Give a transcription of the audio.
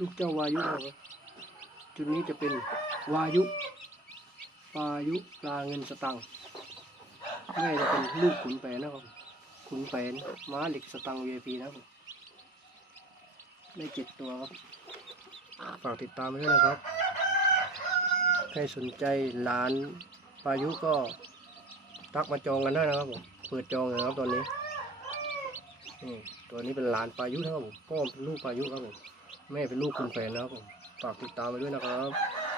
ลูกเจ้าวายุนะครับจุดนี้จะเป็นวายุปลาเงินสตังค์แม่จะเป็นลูกขุนแผนนะครับขุนแผนม้าเหล็กสตังค์ VIP นะครับได้7 ตัวครับฝากติดตามด้วยนะครับใครสนใจหลานปายุก็ทักมาจองกันได้นะครับผมเปิดจองเลยครับตอนนี้ตัวนี้เป็นหลานปายุนะครับผมพ่อเป็นลูกปายุครับผมแม่เป็นลูกขุนแผนนะครับผมฝากติดตามไปด้วยนะครับ